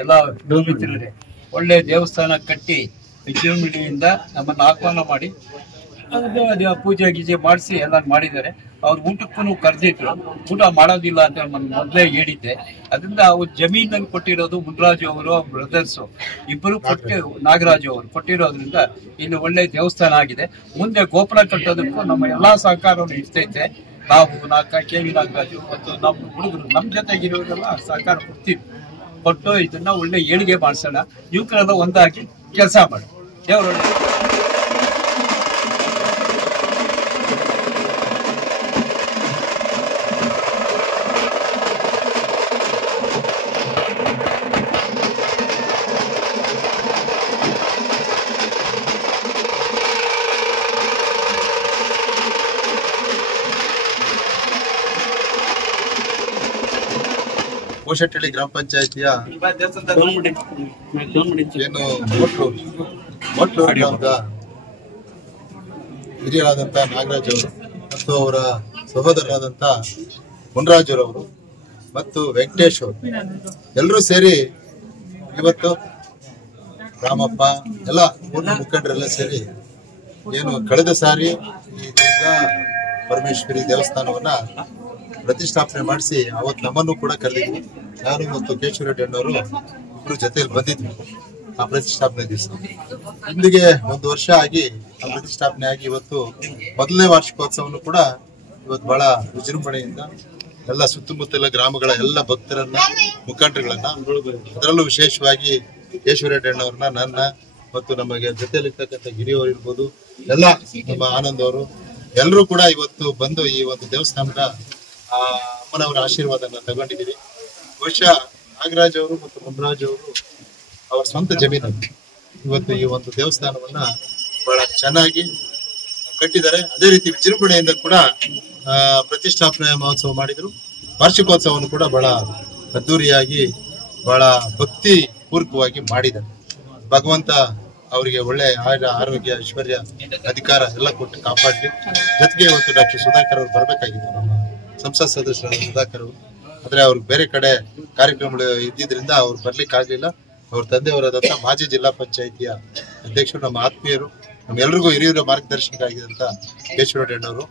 ಎಲ್ಲ ಮಿತ್ರರೇ, ಒಳ್ಳೆ ದೇವಸ್ಥಾನ ಕಟ್ಟಿ ವಿಜೃಂಭಣೆಯಿಂದ ನಮ್ಮನ್ನು ಆಹ್ವಾನ ಮಾಡಿ ಪೂಜೆ ಗೀಜೆ ಮಾಡಿಸಿ ಎಲ್ಲ ಮಾಡಿದ್ದಾರೆ. ಅವ್ರು ಊಟಕ್ಕೂ ಕರೆದಿದ್ರು, ಊಟ ಮಾಡೋದಿಲ್ಲ ಅಂತ ಮೊದಲೇ ಹೇಳಿದ್ದೆ. ಅದರಿಂದ ಅವ್ರು ಜಮೀನಲ್ಲಿ ಕೊಟ್ಟಿರೋದು ಮುನ್ರಾಜು ಅವರು, ಅವ್ರ ಬ್ರದರ್ಸು ಇಬ್ಬರು ನಾಗರಾಜು ಅವರು ಕೊಟ್ಟಿರೋದ್ರಿಂದ ಇಲ್ಲಿ ಒಳ್ಳೆ ದೇವಸ್ಥಾನ ಆಗಿದೆ. ಮುಂದೆ ಗೋಪುರ ಕಟ್ಟೋದಕ್ಕೂ ನಮ್ಮ ಎಲ್ಲಾ ಸಹಕಾರವನ್ನು ಇರ್ತೈತೆ. ನಾವು ಕೆ ವಿ ನಾಗರಾಜು ಮತ್ತು ನಮ್ಮ ಹುಡುಗರು ನಮ್ಮ ಜೊತೆಗಿರೋರೆಲ್ಲ ಸಹಕಾರ ಕೊಟ್ಟು ಇದನ್ನ ಒಳ್ಳೆ ಏಳಿಗೆ ಮಾಡಿಸೋಣ. ಯುವಕರೆಲ್ಲ ಒಂದಾಗಿ ಕೆಲಸ ಮಾಡಿ ದೇವರೊಳ್ಳೆ. ಕೋಶಟ್ಟಳ್ಳಿ ಗ್ರಾಮ ಪಂಚಾಯತಿಯ ಏನು ಮೊಟ್ಲು ಗ್ರಾಮದ ಹಿರಿಯರಾದಂತ ನಾಗರಾಜ್ ಅವರು ಮತ್ತು ಅವರ ಸಹೋದರರಾದಂತ ಮುನ್ರಾಜುರವರು ಮತ್ತು ವೆಂಕಟೇಶ್ ಅವರು ಎಲ್ಲರೂ ಸೇರಿ ಇವತ್ತು ರಾಮಪ್ಪ ಎಲ್ಲ ಊರಿನ ಮುಖಂಡರೆಲ್ಲ ಸೇರಿ ಏನು ಕಳೆದ ಸಾರಿ ಈ ದುರ್ಗಾ ಪರಮೇಶ್ವರಿ ದೇವಸ್ಥಾನವನ್ನ ಪ್ರತಿಷ್ಠಾಪನೆ ಮಾಡಿಸಿ ಅವತ್ತು ನಮ್ಮನ್ನು ಕೂಡ ಕರೆದಿದ್ವಿ. ನಾನು ಮತ್ತು ಕೇಶವರೆಡ್ಡಿ ಅಣ್ಣವರು ಇಬ್ರು ಜೊತೆಯಲ್ಲಿ ಬಂದಿದ್ವಿ ಆ ಪ್ರತಿಷ್ಠಾಪನೆ ದಿವಸ. ಇಂದಿಗೆ 1 ವರ್ಷ ಆಗಿ ಆ ಪ್ರತಿಷ್ಠಾಪನೆ ಆಗಿ ಇವತ್ತು ಮೊದಲನೇ ವಾರ್ಷಿಕೋತ್ಸವವನ್ನು ಕೂಡ ಇವತ್ತು ಬಹಳ ವಿಜೃಂಭಣೆಯಿಂದ ಎಲ್ಲ ಸುತ್ತಮುತ್ತಲ ಗ್ರಾಮಗಳ ಎಲ್ಲ ಭಕ್ತರನ್ನ ಮುಖಂಡರುಗಳನ್ನ, ಅದರಲ್ಲೂ ವಿಶೇಷವಾಗಿ ಕೇಶವರೆಡ್ಡಿ ಅಣ್ಣವ್ರನ್ನ, ನನ್ನ ಮತ್ತು ನಮಗೆ ಜೊತೆಯಲ್ಲಿರ್ತಕ್ಕಂಥ ಗಿರಿಯವರು ಇರ್ಬೋದು, ಎಲ್ಲ ನಮ್ಮ ಆನಂದ್ ಅವರು ಎಲ್ಲರೂ ಕೂಡ ಇವತ್ತು ಬಂದು ಈ ಒಂದು ದೇವಸ್ಥಾನದ ಅಮ್ಮನವರ ಆಶೀರ್ವಾದನ ತಗೊಂಡಿದ್ದೀವಿ. ಬಹುಶಃ ನಾಗರಾಜ್ ಅವರು ಮತ್ತು ಮುನ್ರಾಜ್ ಅವರು ಅವರ ಸ್ವಂತ ಜಮೀನಲ್ಲಿ ಇವತ್ತು ಈ ಒಂದು ದೇವಸ್ಥಾನವನ್ನ ಬಹಳ ಚೆನ್ನಾಗಿ ಕಟ್ಟಿದ್ದಾರೆ. ಅದೇ ರೀತಿ ವಿಜೃಂಭಣೆಯಿಂದ ಕೂಡ ಪ್ರತಿಷ್ಠಾಪನೆ ಮಹೋತ್ಸವ ಮಾಡಿದ್ರು. ವಾರ್ಷಿಕೋತ್ಸವವನ್ನು ಕೂಡ ಬಹಳ ಅದ್ದೂರಿಯಾಗಿ ಬಹಳ ಭಕ್ತಿ ಪೂರ್ವಕವಾಗಿ ಮಾಡಿದ್ದಾರೆ. ಭಗವಂತ ಅವರಿಗೆ ಒಳ್ಳೆ ಆರೋಗ್ಯ, ಐಶ್ವರ್ಯ, ಅಧಿಕಾರ ಎಲ್ಲ ಕೊಟ್ಟು ಕಾಪಾಡಲಿ. ಜೊತೆಗೆ ಇವತ್ತು ಡಾಕ್ಟರ್ ಸುಧಾಕರ್ ಅವರು ಬರಬೇಕಾಗಿತ್ತು, ನಮ್ಮ ಸಂಸತ್ ಸದಸ್ಯರಾದ ಸುಧಾಕರ್ ಅವರು. ಆದ್ರೆ ಅವ್ರಿಗೆ ಬೇರೆ ಕಡೆ ಕಾರ್ಯಕ್ರಮಗಳು ಇದ್ದಿದ್ರಿಂದ ಅವ್ರು ಬರ್ಲಿಕ್ಕೆ ಆಗ್ಲಿಲ್ಲ. ಅವ್ರ ತಂದೆಯವರಾದಂತ ಮಾಜಿ ಜಿಲ್ಲಾ ಪಂಚಾಯಿತಿಯ ಅಧ್ಯಕ್ಷರು, ನಮ್ಮ ಆತ್ಮೀಯರು, ನಮ್ಮೆಲ್ಲರಿಗೂ ಹಿರಿಯರ ಮಾರ್ಗದರ್ಶಕ ಆಗಿದಂತ ಕೇಶವರೆಡ್ಡಿ ಅಣ್ಣವರು,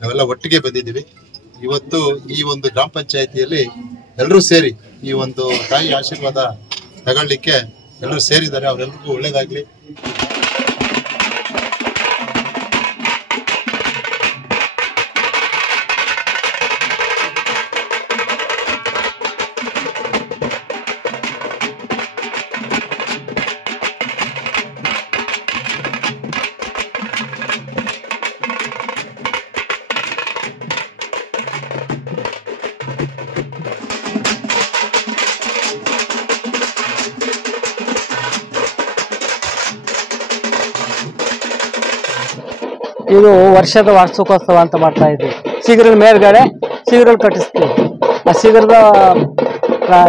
ನಾವೆಲ್ಲ ಒಟ್ಟಿಗೆ ಬಂದಿದ್ದೀವಿ. ಇವತ್ತು ಈ ಒಂದು ಗ್ರಾಮ ಪಂಚಾಯಿತಿಯಲ್ಲಿ ಎಲ್ಲರೂ ಸೇರಿ ಈ ಒಂದು ತಾಯಿ ಆಶೀರ್ವಾದ ತಗೊಳ್ಳಿಕ್ಕೆ ಎಲ್ಲರೂ ಸೇರಿದ್ದಾರೆ. ಅವರೆಲ್ಲರಿಗೂ ಒಳ್ಳೇದಾಗ್ಲಿ. ಇದು ವರ್ಷದ ವಾರ್ಷಿಕೋತ್ಸವ ಅಂತ ಮಾಡ್ತಾ ಇದ್ದೀವಿ. ಶಿಬಿರದ ಮೇಲ್ಗಡೆ ಶಿಬಿರ ಕಟ್ಟಿಸ್ತೀವಿ. ಆ ಶಿಬಿರದ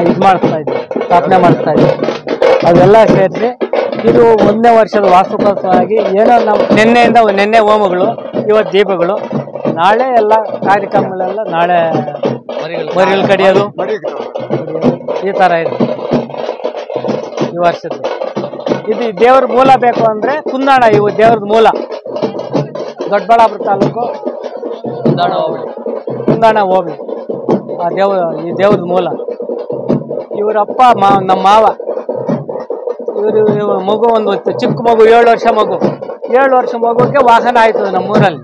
ಇದು ಮಾಡ್ತಾ ಇದ್ವಿ, ಸ್ಥಾಪನೆ ಮಾಡ್ತಾ ಇದ್ವಿ. ಅದೆಲ್ಲ ಸೇರಿಸಿ ಇದು 1ನೇ ವರ್ಷದ ವಾರ್ಷಿಕೋತ್ಸವ ಆಗಿ ಏನೋ ನಾವು ನಿನ್ನೆ ಹೋಮಗಳು, ಇವತ್ತು ದೀಪಗಳು, ನಾಳೆ ಎಲ್ಲ ಕಾರ್ಯಕ್ರಮಗಳೆಲ್ಲ, ನಾಳೆ ಮರಿಗಳು ಕಡಿಯೋದು, ಈ ಥರ ಇದೆ ಈ ವರ್ಷದ್ದು. ಇದು ದೇವ್ರ ಮೂಲ ಬೇಕು ಅಂದರೆ ಕುಂದಾಣ, ಇವು ದೇವ್ರದ್ದು ಮೂಲ. ದೊಡ್ಡಬಳ್ಳಾಪುರ ತಾಲೂಕು ಕುಂದಾಣ ಹೋಬಳಿ ಈ ದೇವ್ರದ್ದು ಮೂಲ. ಇವರಪ್ಪ ನಮ್ಮ ಮಾವ, ಇವರು ಮಗು, ಒಂದು ಚಿಕ್ಕ ಮಗು, 7 ವರ್ಷ ಮಗು, 7 ವರ್ಷ ಮಗುಗೆ ವಾಹನ ಆಯ್ತದೆ ನಮ್ಮೂರಲ್ಲಿ.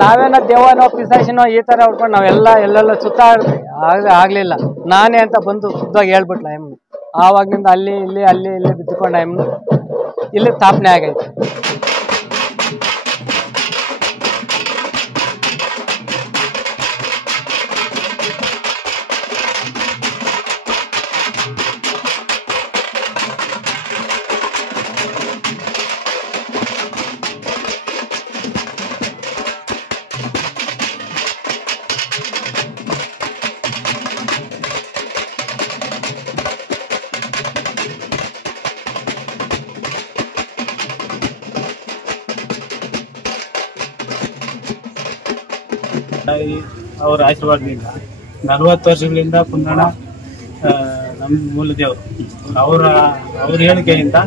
ನಾವೇನೋ ದೇವನೋ ಪಿಸಾಚಿನೋ ಈ ಥರ ಹೊಡ್ಕೊಂಡು ಎಲ್ಲೆಲ್ಲ ಸುತ್ತ ಆಗಲಿಲ್ಲ. ನಾನೇ ಅಂತ ಬಂದು ಖುದ್ದಾಗಿ ಹೇಳ್ಬಿಟ್ಲ ಎಮ್ಮೆ. ಆವಾಗಿನಿಂದ ಅಲ್ಲಿ ಇಲ್ಲಿ ಬಿದ್ದುಕೊಂಡ ಎಮ್ಮೆ ಇಲ್ಲಿ ಸ್ಥಾಪನೆ ಆಗೈತೆ. ಅವರ ಆಶೀರ್ವಾದದಿಂದ 40 ವರ್ಷಗಳಿಂದ ಪುನ್ನಣ ನಮ್ಮ ಮೂಲ ದೇವರು ಅವ್ರ ಹೇಳಿಕೆಯಿಂದ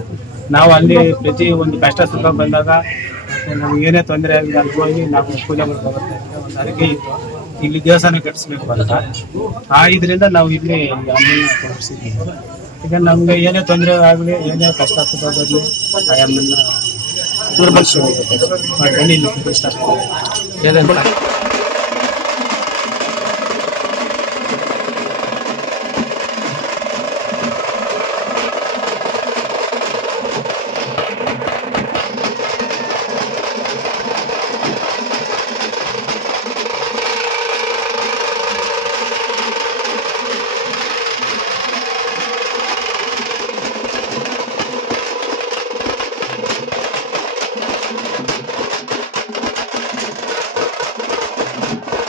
ನಾವು ಅಲ್ಲಿ ಪ್ರತಿ ಒಂದು ಕಷ್ಟ ಸುಖ ಬಂದಾಗ ನಮ್ಗೆ ಏನೇ ತೊಂದರೆ ಆಗಿದೆ ಅಲ್ಲಿ ಹೋಗಿ ನಾವು ಪೂಜೆ ಮಾಡ್ತಾ ಬರ್ತಾ ಇದ್ವಿ. ಒಂದು ಅರಿಕೆ ಇತ್ತು ಇಲ್ಲಿ ದೇವಸ್ಥಾನ ಕಟ್ಟಿಸ್ಬೇಕು ಅಂತ ಇದರಿಂದ ನಾವು ಇಲ್ಲಿ ಅಮ್ಮನ್ನ ತೋರಿಸಿದ್ದೀವಿ. ಈಗ ನಮ್ಗೆ ಏನೇ ತೊಂದರೆ ಆಗಲಿ ಏನೇ ಕಷ್ಟ ಸುಖ ಬರಲಿ ಆ ಅಮ್ಮನ್ನ ದುರ್ಬಲಿಸಿ ಹೋಗ್ಬೇಕು. ಇಷ್ಟ